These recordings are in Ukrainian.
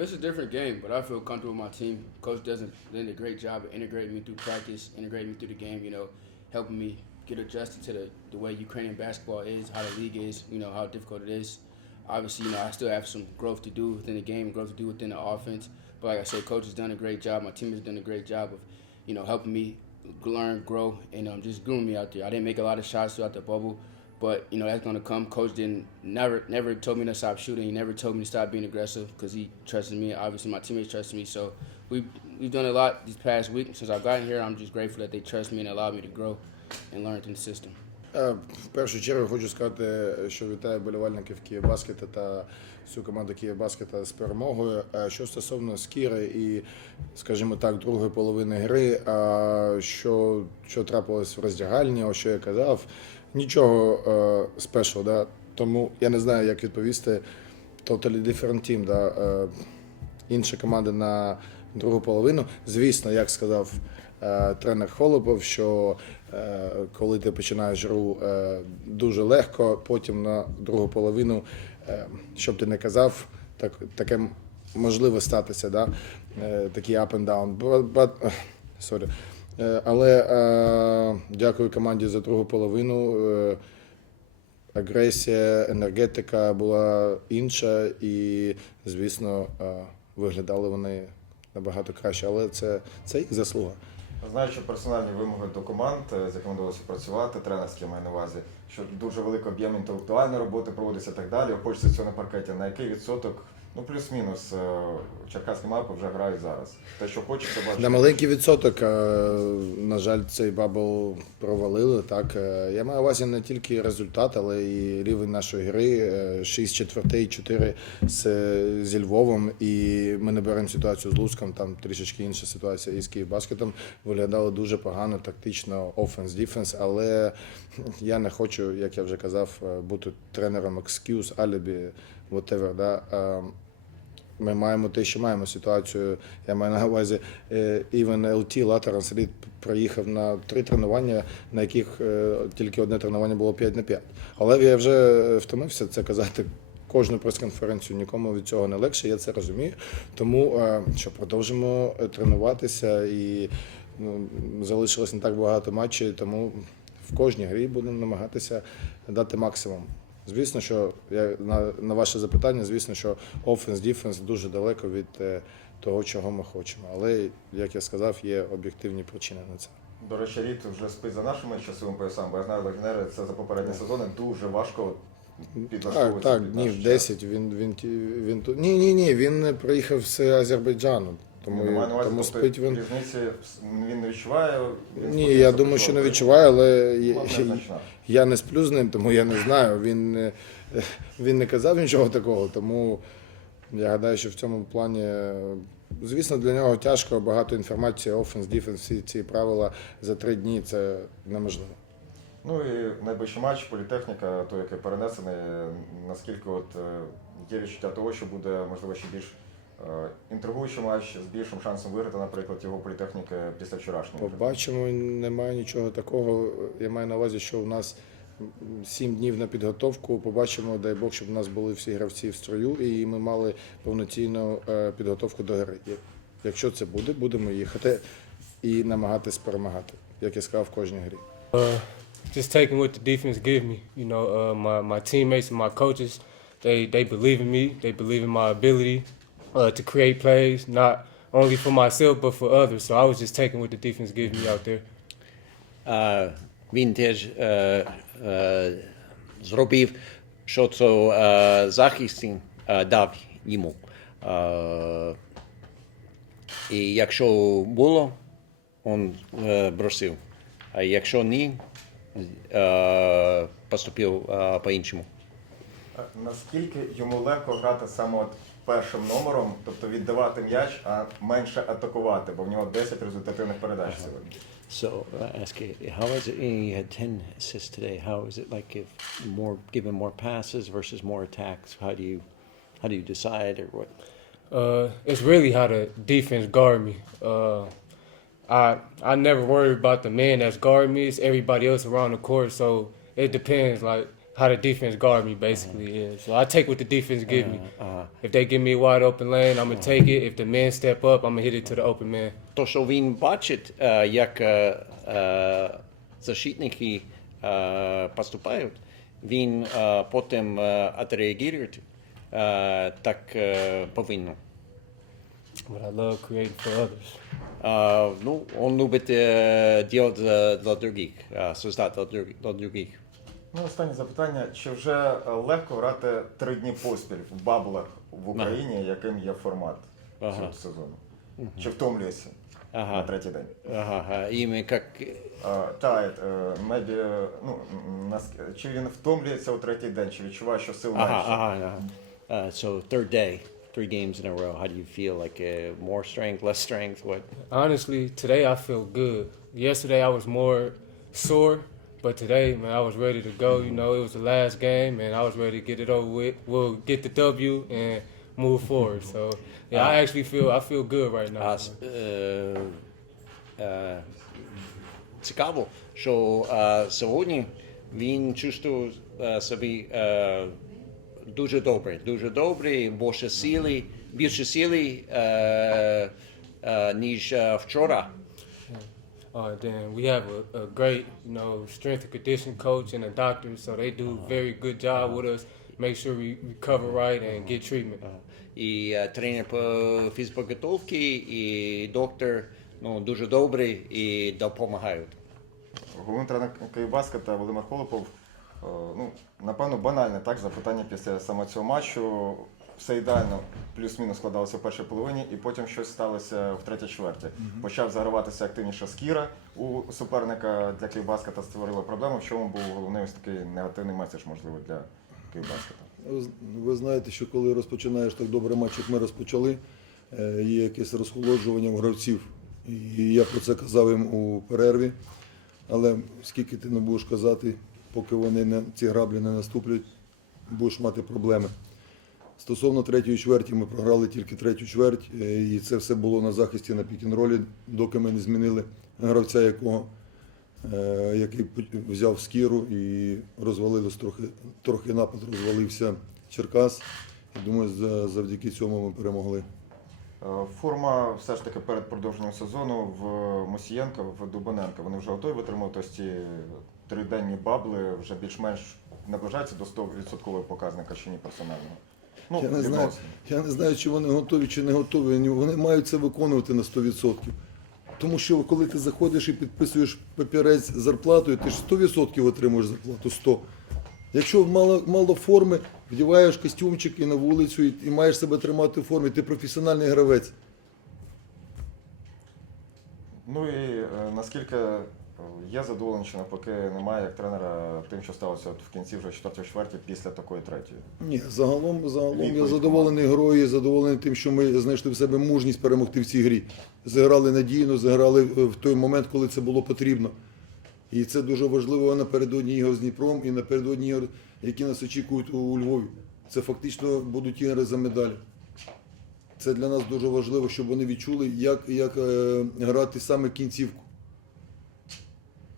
It's a different game, but I feel comfortable with my team. Coach doesn't did a great job of integrating me through practice, integrating me through the game. You know, helping me get adjusted to the, the way Ukrainian basketball is, how the league is. You know how difficult it is. Obviously, you know I still have some growth to do within the game, growth to do within the offense. But like I said, coach has done a great job. My team has done a great job of, you know, helping me learn, grow, and um, just grooming me out there. I didn't make a lot of shots throughout the bubble. But you know that's gonna come. Coach didn't never never told me to stop shooting. He never told me to stop being aggressive because he trusted me. Obviously, my teammates trusted me. So we we've done a lot these past week since I've gotten here. I'm just grateful that they trust me and allow me to grow and learn in the system. Е, В першу чергу хочу сказати, що вітаю болівальників Київбаскета та всю команду Київбаскета з перемогою. Е, Що стосовно Скіри і, скажімо так, другої половини гри, що, що трапилось в роздягальні, о що я казав, нічого спешл, да? тому я не знаю, як відповісти. Totally different team, да? е, інша команда на другу половину. Звісно, як сказав е, тренер Холопов, що е, коли ти починаєш гру е, дуже легко, потім на другу половину, е, щоб ти не казав, так, таке можливо статися, да? е, такий up and down. But, but, sorry. Е, але е, дякую команді за другу половину. Е, агресія, енергетика була інша, і, звісно, виглядали вони набагато краще. Але це, це їх заслуга. Знаючи персональні вимоги до команд, з якими довелося працювати, тренерські маю на увазі, що дуже великий об'єм інтелектуальної роботи проводиться і так далі. Хочеться цього на паркеті. На який відсоток, ну плюс-мінус, е, черкаські мапи вже грають зараз. Те, що хочеться бачити. На маленький відсоток, е, на жаль, цей бабл провалили. Так Е, я маю увазі не тільки результат, але і рівень нашої гри. Е, 6 четвертей, 4 з, зі Львовом. І ми не беремо ситуацію з Луском. Там трішечки інша ситуація із Київбаскетом. Виглядало дуже погано, тактично, офенс, діфенс. Але я не хочу, як я вже казав, бути тренером excuse, алібі, whatever. Да? Е, ми маємо те, що маємо ситуацію. Я маю на увазі е, even LT Латеран Слід проїхав на три тренування, на яких е, тільки одне тренування було 5 на 5. Але я вже втомився це казати. Кожну прес-конференцію нікому від цього не легше, я це розумію. Тому е, що продовжимо е, тренуватися і ну, залишилось не так багато матчів, тому в кожній грі будемо намагатися дати максимум. Звісно, що я на, на ваше запитання, звісно, що офенс, діфенс дуже далеко від е, того, чого ми хочемо. Але, як я сказав, є об'єктивні причини на це. До речі, рід вже спить за нашими часовими поясами, бо я знаю, легіонери це за попередні сезони дуже важко Так, так, днів 10 він, він, ті- він тут. Ні, ні, ні, він приїхав з Азербайджану. Тому, маю на увазі, тому тобто, спить він. різниці він не відчуває. він Ні, я думаю, що не відчуває, але я, незначна. я не сплю з ним, тому я не знаю. Він, не- він не казав нічого такого, тому я гадаю, що в цьому плані, е, звісно, для нього тяжко, багато інформації, офенс, діфенс, всі ці правила за три дні це неможливо. Ну і найближчий матч, політехніка, той, який перенесений, наскільки от е, є відчуття того, що буде можливо ще більш інтригуючий матч з більшим шансом виграти, наприклад, його політехніки після вчорашнього. Побачимо, немає нічого такого. Я маю на увазі, що у нас сім днів на підготовку. Побачимо, дай Бог, щоб у нас були всі гравці в строю, і ми мали повноцінну е, підготовку до гри. Якщо це буде, будемо їхати і намагатись перемагати, як я сказав в кожній грі. Uh, just taking what the defense give me. You know, uh, my my teammates and my coaches, they they believe in me. They believe in my ability uh, to create plays, not only for myself but for others. So I was just taking what the defense gave me out there. Е, Він теж е, е, зробив, що це е, захист е, дав йому. Е, І якщо було, він е, бросив. А якщо ні, е, поступив е, по-іншому. Наскільки йому легко грати саме от першим номером, тобто віддавати м'яч, а менше атакувати, бо в нього 10 результативних передач сьогодні. So I ask you, how is it? You had ten assists today. How is it like if more given more passes versus more attacks? How do you how do you decide or what? Uh, it's really how the defense guard me. Uh, I I never worry about the man that's guarding me. It's everybody else around the court. So it depends, like how the defense guard me basically. Yeah. So I take what the defense give me. Ага. If they give me a wide open lane, I'm gonna take it. If the men step up, I'm gonna hit it to the open man. То, що він бачить, е, як е, е, защитники е, поступають, він е, потім е, відреагує е, так е, повинно. But I love creating for others. Е, ну, він любить е, делать для, для других, е, создати для, друг- для других. Ну, останнє запитання. Чи вже е, легко грати три дні поспіль в баблах в Україні, яким є формат Ага. цього сезону? Чи втомлюєшся Ага. на третій день? Ага, ага. І ми як Uh, Тайт, мебі, ну, нас, чи він втомлюється у третій день, чи відчуває, що сил Ага, менше? ага, ага. Uh, so third day, three games in a row. How do you feel? Like uh, more strength, less strength? What? Honestly, today I feel good. Yesterday I was more sore, but today, man, I was ready to go. You know, it was the last game, and I was ready to get it over with. We'll get the W and move forward. So, yeah, I actually feel I feel good right now. А, с- е, е, цікаво, що е, сьогодні він чувствує е, собі е, дуже добре, дуже добре, більше сили, більше сили, е, е, ніж е, вчора. Uh, then we have a, a great, you know, strength and condition coach and a doctor, so they do very good job with us. Make sure we recover right and get treatment. І е, тренер по фізподготовці, і доктор ну, дуже добрий і допомагають. Головний тренер Київбаскета Володимир Холопов, е, ну, напевно, банальне так, запитання після саме цього матчу. Все ідеально, плюс-мінус складалося в першій половині, і потім щось сталося в третій чверті. Почав заграватися активніше Скіра у суперника для Київбаскета створило проблему. В чому був головний ось такий негативний меседж, можливо, для Київбаскета? Ви знаєте, що коли розпочинаєш так добре матч, як ми розпочали, е, є якесь розхолоджування у гравців. І я про це казав їм у перерві. Але скільки ти не будеш казати, поки вони не, ці граблі не наступлять, будеш мати проблеми. Стосовно третьої чверті, ми програли тільки третю чверть, е, і це все було на захисті на пік-н-ролі, доки ми не змінили гравця, якого е, який взяв скіру і розвалилось трохи, трохи напад розвалився Черкас. І думаю, завдяки цьому ми перемогли. Е, Форма все ж таки перед продовженням сезону в Мосієнка, в Дубоненка. Вони вже готові витримувати ось ці триденні бабли, вже більш-менш наближаються до 100% показника чи ні персонального. Ну, Я не, знаю, я не знаю, чи вони готові, чи не готові. Вони- мають це виконувати на 100%. Тому що коли ти заходиш і підписуєш папірець з зарплатою, ти ж 100% отримуєш зарплату 100. Якщо мало, мало форми, вдіваєш костюмчик і на вулицю, і, і маєш себе тримати в формі, ти професіональний гравець. Ну і е, наскільки є задоволення, чи навпаки немає як тренера тим, що сталося в кінці вже четвертої чверті після такої третьої. Ні, загалом, загалом я задоволений грою, задоволений тим, що ми знайшли в себе мужність перемогти в цій грі. Зіграли надійно, зіграли е, в той момент, коли це було потрібно. І це дуже важливо напередодні ігор з Дніпром і напередодні ігор, які нас очікують у, у Львові. Це фактично будуть ігри за медалі. Це для нас дуже важливо, щоб вони відчули, як, як е, грати саме кінцівку.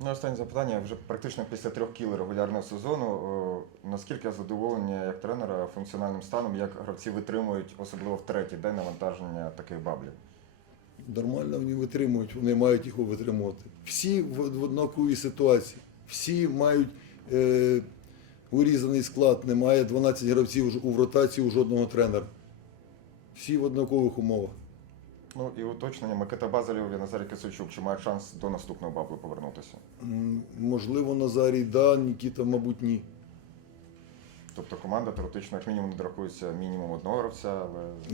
Ну, останнє запитання вже практично після трьох кіл регулярного сезону. е, Наскільки задоволення як тренера функціональним станом, як гравці витримують, особливо в третій день навантаження таких баблів? Нормально вони витримують, вони мають його витримувати. Всі в, однаковій ситуації. Всі мають е, урізаний склад, немає 12 гравців у ротації у жодного тренера. Всі в однакових умовах. Ну і уточнення Микита Базалєв і Назарій Кисельчук, чи мають шанс до наступного баблу повернутися? М, Можливо, Назарій, да, Нікіта, мабуть, ні. Тобто команда теоретично як мінімум не дракується мінімум одного гравця, але